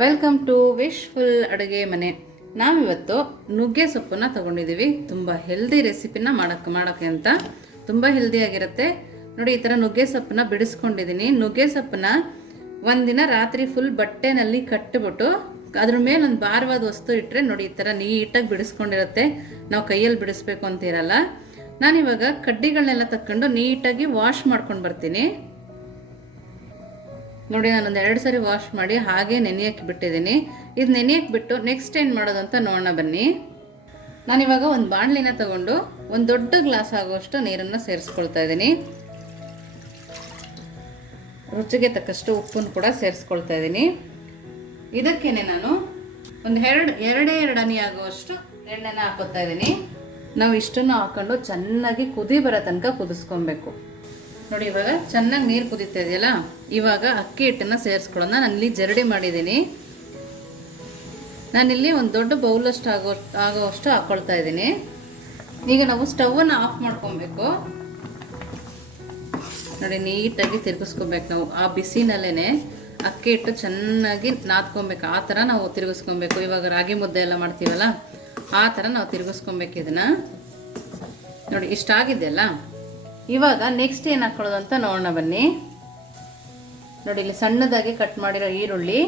Welcome to wishful ಅಡುಗೆ ಮನೆ. ನಾವಿವತ್ತು ನುಗ್ಗೆ ಸೊಪ್ಪನ್ನ ತಗೊಂಡಿದ್ದೀವಿ. ತುಂಬ ಹೆಲ್ದಿ ರೆಸಿಪಿನ ಮಾಡಕ್ಕೆ ಮಾಡೋಕ್ಕೆ ಅಂತ. ತುಂಬ ಹೆಲ್ದಿಯಾಗಿರುತ್ತೆ ನೋಡಿ, ಈ ಥರ ನುಗ್ಗೆ ಸೊಪ್ಪನ್ನ ಬಿಡಿಸ್ಕೊಂಡಿದ್ದೀನಿ. ನುಗ್ಗೆ ಸೊಪ್ಪನ್ನ ಒಂದಿನ ರಾತ್ರಿ ಫುಲ್ ಬಟ್ಟೆನಲ್ಲಿ ಕಟ್ಟಿಬಿಟ್ಟು ಅದ್ರ ಮೇಲೆ ಒಂದು ಭಾರವಾದ ವಸ್ತು ಇಟ್ಟರೆ ನೋಡಿ, ಈ ಥರ ನೀಟಾಗಿ ಬಿಡಿಸ್ಕೊಂಡಿರುತ್ತೆ. ನಾವು ಕೈಯಲ್ಲಿ ಬಿಡಿಸ್ಬೇಕು ಅಂತ ಇರಲ್ಲ. ನಾನಿವಾಗ ಕಡ್ಡಿಗಳನ್ನೆಲ್ಲ ತಕ್ಕೊಂಡು ನೀಟಾಗಿ ವಾಶ್ ಮಾಡ್ಕೊಂಡು ಬರ್ತೀನಿ. ನೋಡಿ, ನಾನೊಂದು ಎರಡು ಸರಿ ವಾಶ್ ಮಾಡಿ ಹಾಗೆ ನೆನೆಯಕ್ಕೆ ಬಿಟ್ಟಿದ್ದೀನಿ. ಇದು ನೆನೆಯಕ್ಕೆ ಬಿಟ್ಟು ನೆಕ್ಸ್ಟ್ ಏನು ಮಾಡೋದು ಅಂತ ನೋಡೋಣ ಬನ್ನಿ. ನಾನಿವಾಗ ಒಂದು ಬಾಣಲಿನ ತಗೊಂಡು ಒಂದು ದೊಡ್ಡ ಗ್ಲಾಸ್ ಆಗುವಷ್ಟು ನೀರನ್ನು ಸೇರಿಸ್ಕೊಳ್ತಾ ಇದ್ದೀನಿ. ರುಚಿಗೆ ತಕ್ಕಷ್ಟು ಉಪ್ಪನ್ನು ಕೂಡ ಸೇರಿಸ್ಕೊಳ್ತಾ ಇದ್ದೀನಿ. ಇದಕ್ಕೇನೆ ನಾನು ಒಂದು ಎರಡು, ಎರಡೇ ಎರಡು ಹನಿ ಆಗುವಷ್ಟು ಎಣ್ಣೆನ ಹಾಕೋತಾ ಇದ್ದೀನಿ. ನಾವು ಇಷ್ಟನ್ನು ಹಾಕೊಂಡು ಚೆನ್ನಾಗಿ ಕುದಿ ಬರೋ ತನಕ ಕುದಿಸ್ಕೊಬೇಕು. ನೋಡಿ, ಇವಾಗ ಚೆನ್ನಾಗಿ ನೀರು ಕುದೀತಾ ಇದೆಯಲ್ಲ? ಇವಾಗ ಅಕ್ಕಿ ಹಿಟ್ಟನ್ನು ಸೇರಿಸ್ಕೊಳ್ಳೋಣ. ನಾನಿಲ್ಲಿ ಜರಡಿ ಮಾಡಿದ್ದೀನಿ. ನಾನಿಲ್ಲಿ ಒಂದು ದೊಡ್ಡ ಬೌಲಷ್ಟು ಆಗೋ ಆಗೋವಷ್ಟು ಹಾಕ್ಕೊಳ್ತಾ ಇದ್ದೀನಿ ಈಗ ನಾವು ಸ್ಟವನ್ನು ಆಫ್ ಮಾಡ್ಕೊಬೇಕು. ನೋಡಿ, ನೀಟಾಗಿ ತಿರುಗಿಸ್ಕೊಬೇಕು ನಾವು. ಆ ಬಿಸಿನಲ್ಲೇ ಅಕ್ಕಿ ಹಿಟ್ಟು ಚೆನ್ನಾಗಿ ನಾದ್ಕೊಬೇಕು. ಆ ಥರ ನಾವು ತಿರುಗಿಸ್ಕೊಬೇಕು. ಇವಾಗ ರಾಗಿ ಮುದ್ದೆ ಎಲ್ಲ ಮಾಡ್ತೀವಲ್ಲ, ಆ ಥರ ನಾವು ತಿರುಗಿಸ್ಕೊಬೇಕು ಇದನ್ನು. ನೋಡಿ ಇಷ್ಟಾಗಿದೆಯಲ್ಲ ಇವಾಗ ನೆಕ್ಸ್ಟ್ ಏನು ಹಾಕ್ಕೊಳ್ಳೋದು ಅಂತ ನೋಡೋಣ ಬನ್ನಿ. ನೋಡಿ, ಇಲ್ಲಿ ಸಣ್ಣದಾಗಿ ಕಟ್ ಮಾಡಿರೋ ಈರುಳ್ಳಿ,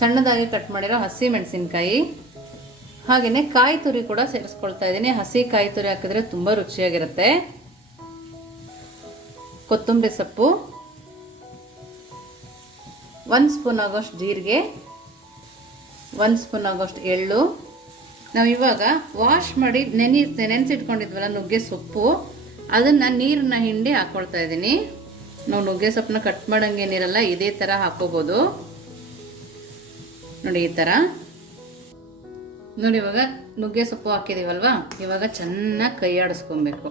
ಸಣ್ಣದಾಗಿ ಕಟ್ ಮಾಡಿರೋ ಹಸಿ ಮೆಣಸಿನ್ಕಾಯಿ ಹಾಗೆಯೇ ಕಾಯಿ ತುರಿ ಕೂಡ ಸೇರಿಸ್ಕೊಳ್ತಾ ಇದ್ದೀನಿ. ಹಸಿ ಕಾಯಿ ತುರಿ ಹಾಕಿದ್ರೆ ತುಂಬ ರುಚಿಯಾಗಿರುತ್ತೆ. ಕೊತ್ತಂಬರಿ ಸೊಪ್ಪು ಒಂದು ಸ್ಪೂನ್ ಆಗೋಷ್ಟು ಜೀರಿಗೆ ಒಂದು ಸ್ಪೂನ್ ಆಗೋಷ್ಟು ಎಳ್ಳು. ನಾವು ಇವಾಗ ವಾಶ್ ಮಾಡಿ ನೆನೆ ನೆನೆಸಿಟ್ಕೊಂಡಿದ್ವಲ್ಲ ನುಗ್ಗೆ ಸೊಪ್ಪು ಅದನ್ನು ನೀರನ್ನ ಹಿಂಡಿ ಹಾಕ್ಕೊಳ್ತಾ ಇದ್ದೀನಿ. ನಾವು ನುಗ್ಗೆ ಸೊಪ್ಪನ್ನ ಕಟ್ ಮಾಡೋಂಗೇನಿರಲ್ಲ ಇದೇ ಥರ ಹಾಕ್ಕೋಬೋದು ನೋಡಿ ಈ ಥರ ನೋಡಿ ಇವಾಗ ನುಗ್ಗೆ ಸೊಪ್ಪು ಹಾಕಿದೀವಲ್ವಾ? ಇವಾಗ ಚೆನ್ನಾಗಿ ಕೈ ಆಡಿಸ್ಕೊಬೇಕು.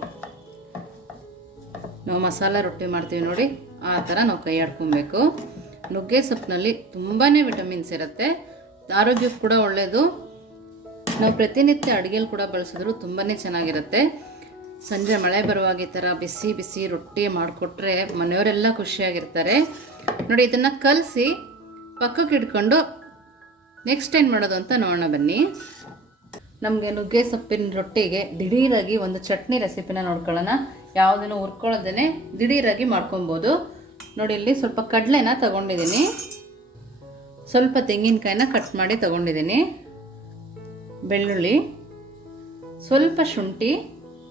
ನಾವು ಮಸಾಲ ರೊಟ್ಟಿ ಮಾಡ್ತೀವಿ ನೋಡಿ, ಆ ಥರ ನಾವು ಕೈ ಆಡ್ಕೊಬೇಕು. ನುಗ್ಗೆ ಸೊಪ್ಪಿನಲ್ಲಿ ತುಂಬಾ ವಿಟಮಿನ್ಸ್ ಇರುತ್ತೆ. ಆರೋಗ್ಯಕ್ಕೆ ಕೂಡ ಒಳ್ಳೆಯದು ನಾವು ಪ್ರತಿನಿತ್ಯ ಅಡುಗೆಲಿ ಕೂಡ ಬಳಸಿದ್ರು ತುಂಬಾ ಚೆನ್ನಾಗಿರುತ್ತೆ. ಸಂಜೆ ಮಳೆ ಬರುವಾಗ ಈ ಥರ ಬಿಸಿ ಬಿಸಿ ರೊಟ್ಟಿ ಮಾಡಿಕೊಟ್ರೆ ಮನೆಯವರೆಲ್ಲ ಖುಷಿಯಾಗಿರ್ತಾರೆ. ನೋಡಿ, ಇದನ್ನು ಕಲಸಿ ಪಕ್ಕಕ್ಕೆ ಇಟ್ಕೊಂಡು ನೆಕ್ಸ್ಟ್ ಏನು ಮಾಡೋದು ಅಂತ ನೋಡೋಣ ಬನ್ನಿ. ನಮಗೆ ನುಗ್ಗೆ ಸೊಪ್ಪಿನ ರೊಟ್ಟಿಗೆ ದಿಢೀರಾಗಿ ಒಂದು ಚಟ್ನಿ ರೆಸಿಪಿನ ನೋಡ್ಕೊಳ್ಳೋಣ. ಯಾವುದನ್ನು ಹುರ್ಕೊಳ್ಳೋದೇ ದಿಢೀರಾಗಿ ಮಾಡ್ಕೊಬೋದು. ನೋಡಿ, ಇಲ್ಲಿ ಸ್ವಲ್ಪ ಕಡಲೆನ ತಗೊಂಡಿದ್ದೀನಿ. ಸ್ವಲ್ಪ ತೆಂಗಿನಕಾಯಿನ ಕಟ್ ಮಾಡಿ ತಗೊಂಡಿದ್ದೀನಿ. ಬೆಳ್ಳುಳ್ಳಿ, ಸ್ವಲ್ಪ ಶುಂಠಿ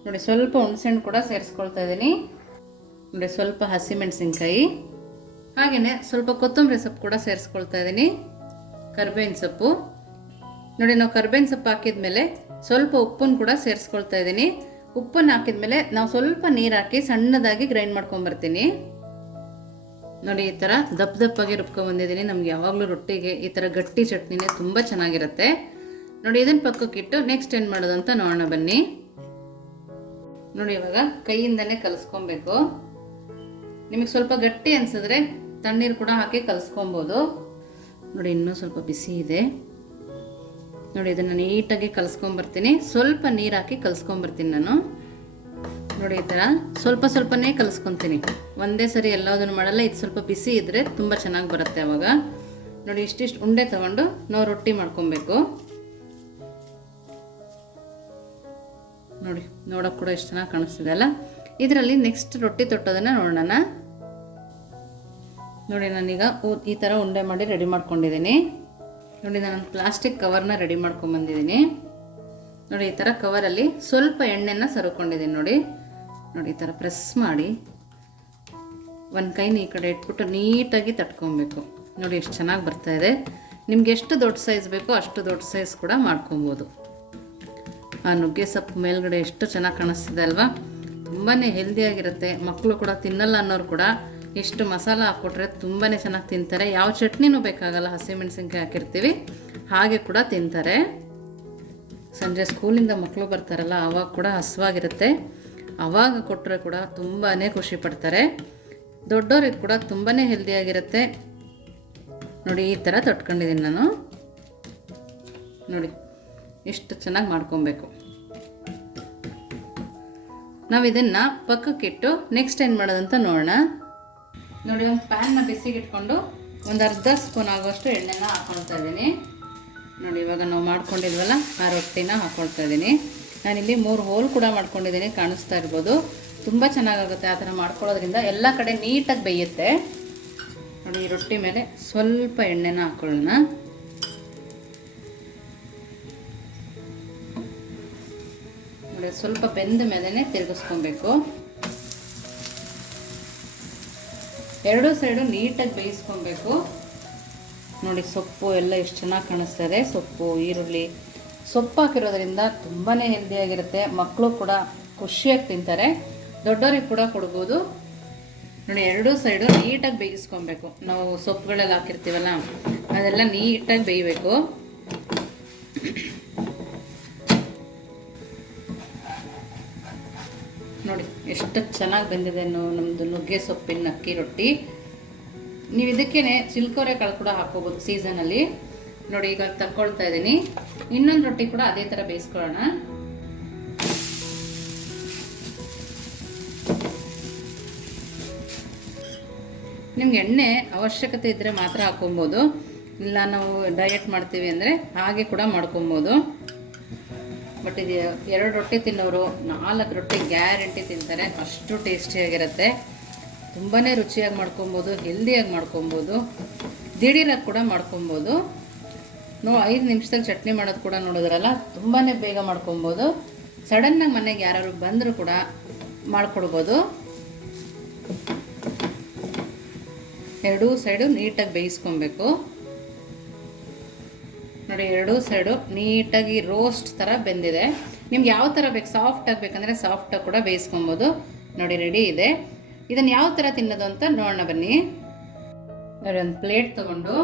ನೋಡಿ, ಸ್ವಲ್ಪ ಹುಣಸೆಹಣ್ಣು ಕೂಡ ಸೇರಿಸ್ಕೊಳ್ತಾ ಇದ್ದೀನಿ. ನೋಡಿ, ಸ್ವಲ್ಪ ಹಸಿಮೆಣಸಿನ್ಕಾಯಿ. ಹಾಗೆಯೇ ಸ್ವಲ್ಪ ಕೊತ್ತಂಬರಿ ಸೊಪ್ಪು ಕೂಡ ಸೇರಿಸ್ಕೊಳ್ತಾ ಇದ್ದೀನಿ. ಕರ್ಬೇವಿನ ಸೊಪ್ಪು. ನೋಡಿ, ನಾವು ಕರ್ಬೇವಿನ ಸೊಪ್ಪು ಹಾಕಿದ್ಮೇಲೆ ಸ್ವಲ್ಪ ಉಪ್ಪನ್ನು ಕೂಡ ಸೇರಿಸ್ಕೊಳ್ತಾ ಇದ್ದೀನಿ. ಉಪ್ಪನ್ನು ಹಾಕಿದ್ಮೇಲೆ ನಾವು ಸ್ವಲ್ಪ ನೀರು ಹಾಕಿ ಸಣ್ಣದಾಗಿ ಗ್ರೈಂಡ್ ಮಾಡ್ಕೊಂಬರ್ತೀನಿ ನೋಡಿ, ಈ ಥರ ದಪ್ಪ ದಪ್ಪಾಗಿ ರುಬ್ಕೊಂಬಂದಿದ್ದೀನಿ ನಮ್ಗೆ ಯಾವಾಗಲೂ ರೊಟ್ಟಿಗೆ ಈ ಥರ ಗಟ್ಟಿ ಚಟ್ನಿನೇ ತುಂಬ ಚೆನ್ನಾಗಿರುತ್ತೆ. ನೋಡಿ ಇದನ್ನು ಪಕ್ಕಕ್ಕಿಟ್ಟು ನೆಕ್ಸ್ಟ್ ಏನು ಮಾಡೋದು ಅಂತ ನೋಡೋಣ ಬನ್ನಿ. ನೋಡಿ ಇವಾಗ ಕೈಯಿಂದಲೇ ಕಲಿಸ್ಕೊಬೇಕು. ನಿಮಗೆ ಸ್ವಲ್ಪ ಗಟ್ಟಿ ಅನ್ಸಿದ್ರೆ ತಣ್ಣೀರು ಕೂಡ ಹಾಕಿ ಕಲಿಸ್ಕೊಬೋದು. ನೋಡಿ, ಇನ್ನೂ ಸ್ವಲ್ಪ ಬಿಸಿ ಇದೆ. ನೋಡಿ, ಇದನ್ನು ನೀಟಾಗಿ ಕಲಿಸ್ಕೊಂಬರ್ತೀನಿ. ಸ್ವಲ್ಪ ನೀರು ಹಾಕಿ ಕಲಿಸ್ಕೊಂಬರ್ತೀನಿ ನಾನು. ನೋಡಿ, ಈ ಥರ ಸ್ವಲ್ಪ ಸ್ವಲ್ಪನೇ ಕಲಿಸ್ಕೊತೀನಿ. ಒಂದೇ ಸರಿ ಎಲ್ಲದನ್ನು ಮಾಡಲ್ಲ, ಇದು ಸ್ವಲ್ಪ ಬಿಸಿ ಇದ್ದರೆ ತುಂಬ ಚೆನ್ನಾಗಿ ಬರುತ್ತೆ ಅವಾಗ. ನೋಡಿ, ಇಷ್ಟಿಷ್ಟು ಉಂಡೆ ತಗೊಂಡು ನಾವು ರೊಟ್ಟಿ ಮಾಡ್ಕೊಬೇಕು. ನೋಡಿ, ನೋಡೋಕೆ ಕೂಡ ಎಷ್ಟು ಚೆನ್ನಾಗಿ ಕಾಣಿಸ್ತಿದೆ ಅಲ್ಲ? ಇದರಲ್ಲಿ ನೆಕ್ಸ್ಟ್ ರೊಟ್ಟಿ ತೊಟ್ಟೋದನ್ನು ನೋಡೋಣ ನೋಡಿ, ನಾನೀಗ ಈ ಥರ ಉಂಡೆ ಮಾಡಿ ರೆಡಿ ಮಾಡ್ಕೊಂಡಿದ್ದೀನಿ. ನೋಡಿ, ನಾನು ಪ್ಲಾಸ್ಟಿಕ್ ಕವರ್ನ ರೆಡಿ ಮಾಡ್ಕೊಂಬಂದಿದ್ದೀನಿ ನೋಡಿ, ಈ ಥರ ಕವರಲ್ಲಿ ಸ್ವಲ್ಪ ಎಣ್ಣೆನ ಸರುಕೊಂಡಿದ್ದೀನಿ ನೋಡಿ. ನೋಡಿ, ಈ ಥರ ಪ್ರೆಸ್ ಮಾಡಿ. ಒಂದು ಕೈನ ಈ ಕಡೆ ಇಟ್ಬಿಟ್ಟು ನೀಟಾಗಿ ತಟ್ಕೊಬೇಕು. ನೋಡಿ, ಎಷ್ಟು ಚೆನ್ನಾಗಿ ಬರ್ತಾ ಇದೆ. ನಿಮ್ಗೆ ಎಷ್ಟು ದೊಡ್ಡ ಸೈಜ್ ಬೇಕೋ ಅಷ್ಟು ದೊಡ್ಡ ಸೈಜ್ ಕೂಡ ಮಾಡ್ಕೊಬೋದು. ಆ ನುಗ್ಗೆ ಸೊಪ್ಪು ಮೇಲ್ಗಡೆ ಎಷ್ಟು ಚೆನ್ನಾಗಿ ಕಾಣಿಸ್ತಿದೆ ಅಲ್ವಾ? ತುಂಬಾ ಹೆಲ್ದಿಯಾಗಿರುತ್ತೆ ಮಕ್ಕಳು ಕೂಡ ತಿನ್ನಲ್ಲ ಅನ್ನೋರು ಕೂಡ ಇಷ್ಟು ಮಸಾಲ ಹಾಕ್ಕೊಟ್ರೆ ತುಂಬಾ ಚೆನ್ನಾಗಿ ತಿಂತಾರೆ. ಯಾವ ಚಟ್ನಿನೂ ಬೇಕಾಗಲ್ಲ ಹಸಿಮೆಣಸಿನ್ಕಾಯಿ ಹಾಕಿರ್ತೀವಿ. ಹಾಗೆ ಕೂಡ ತಿಂತಾರೆ. ಸಂಜೆ ಸ್ಕೂಲಿಂದ ಮಕ್ಕಳು ಬರ್ತಾರಲ್ಲ ಆವಾಗ ಕೂಡ ಹಸುವಾಗಿರುತ್ತೆ. ಆವಾಗ ಕೊಟ್ಟರೆ ಕೂಡ ತುಂಬಾ ಖುಷಿ ಪಡ್ತಾರೆ. ದೊಡ್ಡವ್ರಿಗೆ ಕೂಡ ತುಂಬಾ ಹೆಲ್ದಿಯಾಗಿರುತ್ತೆ ನೋಡಿ, ಈ ಥರ ತೊಟ್ಕೊಂಡಿದ್ದೀನಿ ನಾನು. ನೋಡಿ. ಎಷ್ಟು ಚೆನ್ನಾಗಿ ಮಾಡ್ಕೊಬೇಕು. ನಾವು ಇದನ್ನು ಪಕ್ಕಕ್ಕಿಟ್ಟು ನೆಕ್ಸ್ಟ್ ಏನು ಮಾಡೋದಂತ ನೋಡೋಣ. ನೋಡಿ, ಒಂದು ಪ್ಯಾನ್ನ ಬಿಸಿಗಿಟ್ಕೊಂಡು ಒಂದು ಅರ್ಧ ಸ್ಪೂನ್ ಆಗೋಷ್ಟು ಎಣ್ಣೆನ ಹಾಕ್ಕೊಳ್ತಾ ಇದ್ದೀನಿ. ನೋಡಿ, ಇವಾಗ ನಾವು ಮಾಡ್ಕೊಂಡಿದ್ವಲ್ಲ, ಆ ರೊಟ್ಟಿನ ಹಾಕ್ಕೊಳ್ತಾ ಇದ್ದೀನಿ. ನಾನಿಲ್ಲಿ ಮೂರು ಹೋಲ್ ಕೂಡ ಮಾಡ್ಕೊಂಡಿದ್ದೀನಿ, ಕಾಣಿಸ್ತಾ ಇರ್ಬೋದು. ತುಂಬ ಚೆನ್ನಾಗಾಗುತ್ತೆ ಆ ಥರ ಮಾಡ್ಕೊಳ್ಳೋದ್ರಿಂದ. ಎಲ್ಲ ಕಡೆ ನೀಟಾಗಿ ಬೇಯುತ್ತೆ. ನೋಡಿ ರೊಟ್ಟಿ ಮೇಲೆ ಸ್ವಲ್ಪ ಎಣ್ಣೆನ ಹಾಕ್ಕೊಳ್ಳೋಣ ಸ್ವಲ್ಪ ಬೆಂದ ಮೇಲೆ ತಿರುಗಿಸ್ಕೊಬೇಕು. ಎರಡೂ ಸೈಡು ನೀಟಾಗಿ ಬೇಯಿಸ್ಕೊಬೇಕು. ನೋಡಿ ಸೊಪ್ಪು ಎಲ್ಲ ಎಷ್ಟು ಚೆನ್ನಾಗಿ ಕಾಣಿಸ್ತದೆ ಸೊಪ್ಪು, ಈರುಳ್ಳಿ, ಸೊಪ್ಪು ಹಾಕಿರೋದ್ರಿಂದ ತುಂಬಾ ಹೆಲ್ದಿಯಾಗಿರುತ್ತೆ ಮಕ್ಕಳು ಕೂಡ ಖುಷಿಯಾಗಿ ತಿಂತಾರೆ. ದೊಡ್ಡವ್ರಿಗೆ ಕೂಡ ಕೊಡ್ಬೋದು. ನೋಡಿ, ಎರಡೂ ಸೈಡು ನೀಟಾಗಿ ಬೇಯಿಸ್ಕೊಬೇಕು. ನಾವು ಸೊಪ್ಪುಗಳೆಲ್ಲ ಹಾಕಿರ್ತೀವಲ್ಲ, ಅದೆಲ್ಲ ನೀಟಾಗಿ ಬೇಯಬೇಕು. ನೋಡಿ, ಎಷ್ಟು ಚೆನ್ನಾಗಿ ಬಂದಿದೆ ನಮ್ಮದು ನುಗ್ಗೆ ಸೊಪ್ಪಿನ ಅಕ್ಕಿ ರೊಟ್ಟಿ. ನೀವು ಇದಕ್ಕೇನೆ ಚಿಲ್ಕೋರೆ ಕಾಳು ಕೂಡ ಹಾಕೋಬೋದು ಸೀಸನಲ್ಲಿ ನೋಡಿ, ಈಗ ತಕ್ಕೊಳ್ತಾ ಇದ್ದೀನಿ. ಇನ್ನೊಂದು ರೊಟ್ಟಿ ಕೂಡ ಅದೇ ಥರ ಬೇಯಿಸ್ಕೊಳ್ಳೋಣ. ನಿಮ್ಗೆ ಎಣ್ಣೆ ಅವಶ್ಯಕತೆ ಇದ್ದರೆ ಮಾತ್ರ ಹಾಕೊಬೋದು ಇಲ್ಲ, ನಾವು ಡಯಟ್ ಮಾಡ್ತೀವಿ ಅಂದರೆ ಹಾಗೆ ಕೂಡ ಮಾಡ್ಕೊಬೋದು ಬಟ್ ಇದು ಎರಡು ರೊಟ್ಟಿ ತಿನ್ನೋರು, ನಾಲ್ಕು ರೊಟ್ಟಿ ಗ್ಯಾರಂಟಿ ತಿಂತಾರೆ. ಅಷ್ಟು ಟೇಸ್ಟಿಯಾಗಿರುತ್ತೆ ತುಂಬಾ ರುಚಿಯಾಗಿ ಮಾಡ್ಕೊಬೋದು, ಹೆಲ್ದಿಯಾಗಿ ಮಾಡ್ಕೊಬೋದು, ದಿಢೀರಾಗಿ ಕೂಡ ಮಾಡ್ಕೊಬೋದು. ನೋ, ಐದು ನಿಮಿಷದಲ್ಲಿ ಚಟ್ನಿ ಮಾಡೋದು ಕೂಡ ನೋಡಿದ್ರಲ್ಲ ತುಂಬಾ ಬೇಗ ಮಾಡ್ಕೊಬೋದು. ಸಡನ್ನಾಗಿ ಮನೆಗೆ ಯಾರು ಬಂದರೂ ಕೂಡ ಮಾಡಿಕೊಡ್ಬೋದು. ಎರಡೂ ಸೈಡು ನೀಟಾಗಿ ಬೇಯಿಸ್ಕೊಬೇಕು. ನೋಡಿ ಎರಡೂ ಸೈಡು ನೀಟಾಗಿ ರೋಸ್ಟ್ ಥರ ಬೆಂದಿದೆ. ನಿಮ್ಗೆ ಯಾವ ಥರ ಬೇಕು ಸಾಫ್ಟ್ ಆಗಬೇಕಂದ್ರೆ ಸಾಫ್ಟಾಗಿ ಕೂಡ ಬೇಯಿಸ್ಕೊಬೋದು. ನೋಡಿ ರೆಡಿ ಇದೆ. ಇದನ್ನು ಯಾವ ಥರ ತಿನ್ನೋದು ಅಂತ ನೋಡೋಣ ಬನ್ನಿ. ನೋಡಿ, ಒಂದು ಪ್ಲೇಟ್ ತೊಗೊಂಡು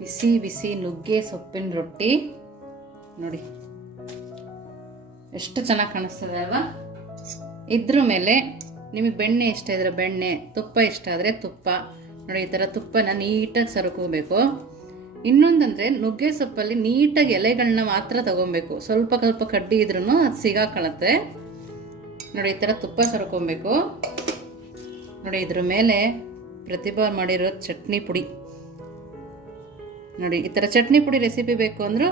ಬಿಸಿ ಬಿಸಿ ನುಗ್ಗೆ ಸೊಪ್ಪಿನ ರೊಟ್ಟಿ. ನೋಡಿ, ಎಷ್ಟು ಚೆನ್ನಾಗಿ ಕಾಣಿಸ್ತದೆ ಅಲ್ವಾ? ಇದ್ರ ಮೇಲೆ ನಿಮಗೆ ಬೆಣ್ಣೆ ಇಷ್ಟ ಇದ್ರೆ ಬೆಣ್ಣೆ, ತುಪ್ಪ ಇಷ್ಟ ಆದರೆ ತುಪ್ಪ. ನೋಡಿ, ಈ ಥರ ತುಪ್ಪನ ನೀಟಾಗಿ ಸರಕೋಬೇಕು. ಇನ್ನೊಂದಂದರೆ ನುಗ್ಗೆ ಸೊಪ್ಪಲ್ಲಿ ನೀಟಾಗಿ ಎಲೆಗಳನ್ನ ಮಾತ್ರ ತಗೊಬೇಕು. ಸ್ವಲ್ಪ ಸ್ವಲ್ಪ ಕಡ್ಡಿ ಇದ್ರೂ ಅದು ಸಿಗಾಕೊಳ್ಳುತ್ತೆ ನೋಡಿ, ಈ ಥರ ತುಪ್ಪ ಸರ್ಕೊಬೇಕು. ನೋಡಿ, ಇದ್ರ ಮೇಲೆ ಪ್ರತಿಭಾ ಮಾಡಿರೋ ಚಟ್ನಿ ಪುಡಿ. ನೋಡಿ, ಈ ಥರ ಚಟ್ನಿ ಪುಡಿ ರೆಸಿಪಿ ಬೇಕು ಅಂದರೂ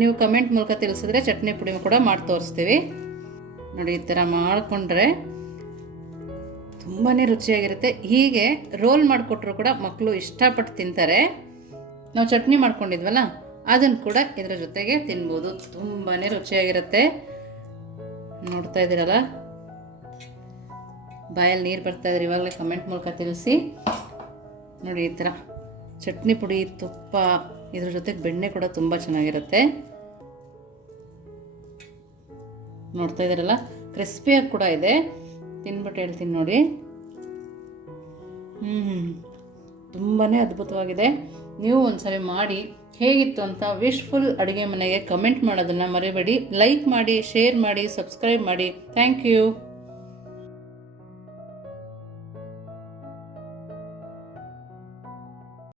ನೀವು ಕಮೆಂಟ್ ಮೂಲಕ ತಿಳಿಸಿದ್ರೆ ಚಟ್ನಿ ಪುಡಿ ಕೂಡ ಮಾಡಿ ತೋರಿಸ್ತೀವಿ. ನೋಡಿ, ಈ ಥರ ಮಾಡಿಕೊಂಡ್ರೆ ತುಂಬಾ ರುಚಿಯಾಗಿರುತ್ತೆ. ಹೀಗೆ ರೋಲ್ ಮಾಡಿಕೊಟ್ರು ಕೂಡ ಮಕ್ಕಳು ಇಷ್ಟಪಟ್ಟು ತಿಂತಾರೆ. ನಾವು ಚಟ್ನಿ ಮಾಡ್ಕೊಂಡಿದ್ವಲ್ಲ ಅದನ್ನು ಕೂಡ ಇದರ ಜೊತೆಗೆ ತಿನ್ಬೋದು. ತುಂಬಾ ರುಚಿಯಾಗಿರುತ್ತೆ. ನೋಡ್ತಾ ಇದ್ದೀರಲ್ಲ? ಬಾಯಲ್ಲಿ ನೀರು ಬರ್ತಾ ಇದ್ರೆ ಇವಾಗಲೇ ಕಮೆಂಟ್ ಮೂಲಕ ತಿಳಿಸಿ. ನೋಡಿ ಈ ಥರ ಚಟ್ನಿ ಪುಡಿ, ತುಪ್ಪ, ಇದ್ರ ಜೊತೆಗೆ ಬೆಣ್ಣೆ ಕೂಡ ತುಂಬ ಚೆನ್ನಾಗಿರುತ್ತೆ. ನೋಡ್ತಾ ಇದ್ದೀರಲ್ಲ? ಕ್ರಿಸ್ಪಿಯಾಗಿ ಕೂಡ ಇದೆ. ತಿನ್ಬಿಟ್ಟು ಹೇಳ್ತೀನಿ ನೋಡಿ. ಹ್ಞೂ ತುಂಬಾ ಅದ್ಭುತವಾಗಿದೆ. ನೀವು ಒಂದ್ಸರಿ ಮಾಡಿ ಹೇಗಿತ್ತು ಅಂತ ವಿಶ್ಫುಲ್ ಅಡುಗೆ ಮನೆಗೆ ಕಮೆಂಟ್ ಮಾಡೋದನ್ನು ಮರಿಬೇಡಿ. ಲೈಕ್ ಮಾಡಿ ಶೇರ್ ಮಾಡಿ ಸಬ್ಸ್ಕ್ರೈಬ್ ಮಾಡಿ. Thank you